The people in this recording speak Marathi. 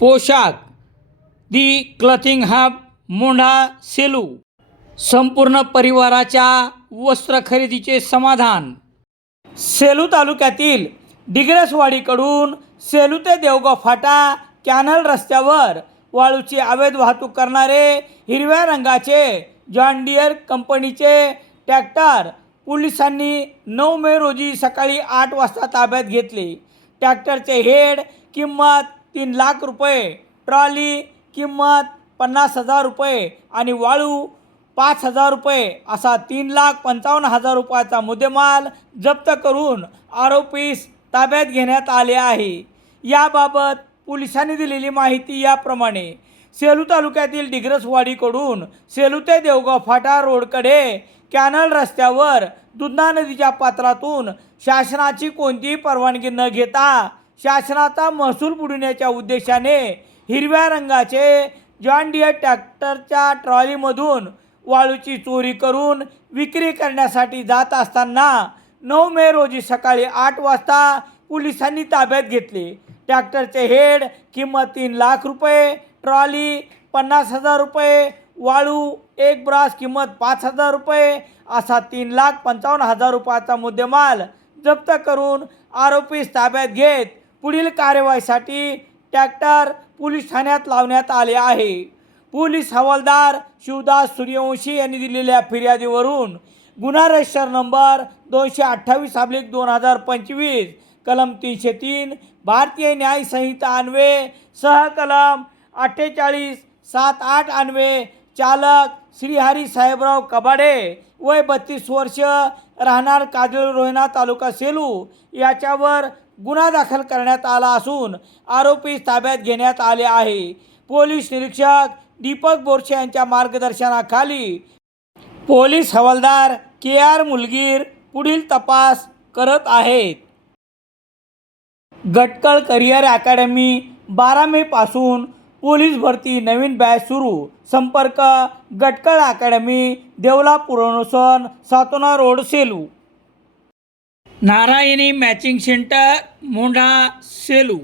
पोशाख. The clothing hub Mondha Selu. संपूर्ण परिवाराच्या वस्त्र खरेदीचे समाधान. सेलू तालुक्यातील डिग्रसवाडीकडून सेलू ते देवगाव फाटा कॅनल रस्त्यावर वाळूची अवैध वाहतूक करणारे हिरव्या रंगाचे जॉन डिअर कंपनीचे ट्रॅक्टर पोलिसांनी नऊ मे रोजी सकाळी आठ वाजता ताब्यात घेतले. ट्रॅक्टरचे हेड किंमत तीन लाख रुपये. ट्रॉली किंमत पन्नास हजार रुपये आणि वाळू पाच हजार रुपये. असा तीन लाख पंचावन्न हजार रुपयाचा मुद्देमाल जप्त करून आरोपीस ताब्यात घेण्यात आले आहे. याबाबत पोलिसांनी दिलेली माहिती याप्रमाणे सेलू तालुक्यातील डिग्रसवाडीकडून सेलू ते देवगाव फाटा रोडकडे कॅनल रस्त्यावर दुधना नदीच्या पात्रातून शासनाची कोणतीही परवानगी न घेता शासनाचा महसूल बुडविण्याच्या उद्देशाने हिरव्या रंगाचे जॉन डिअर ट्रॅक्टरच्या ट्रॉलीमधून वाळूची चोरी करून विक्री करण्यासाठी जात असताना नऊ मे रोजी सकाळी आठ वाजता पोलिसांनी ताब्यात घेतले. ट्रॅक्टरचे हेड किंमत तीन लाख रुपये ट्रॉली पन्नास हजार रुपये वाळू एक ब्रास किंमत पाच हजार रुपये असा तीन लाख पंचावन्न हजार रुपयाचा मुद्देमाल जप्त करून आरोपीस ताब्यात घेत पुढील कारवाईसाठी ट्रॅक्टर पोलीस ठाण्यात लावण्यात आले आहे. पोलीस हवालदार शिवदास सूर्यवंशी यांनी दिलेल्या फिर्यादीवरून गुन्हा रजिस्टर नंबर दोनशे अठ्ठावीस अब्लिक दोन हजार पंचवीस कलम तीनशे तीन भारतीय न्याय संहिता अन्वे सहकलम अठ्ठेचाळीस सात आठ अन्वे चालक श्रीहरी साहेबराव कबाडे वय बत्तीस वर्ष राहणार काजळ रोहिणा तालुका सेलू याच्यावर गुन्हा दाखल करण्यात आला असून आरोपी ताब्यात घेण्यात आले आहे. पोलीस निरीक्षक दीपक बोरसे यांच्या मार्गदर्शनाखाली पोलीस हवालदार के आर मुलगीर पुढील तपास करत आहेत. गटकळ करिअर अकॅडमी बारा मे पासून पोलीस भरती नवीन बॅच सुरू. संपर्क गटकळ अकॅडमी देवला पुरवसन Satona road Selu. Narayani matching centre Mondha Selu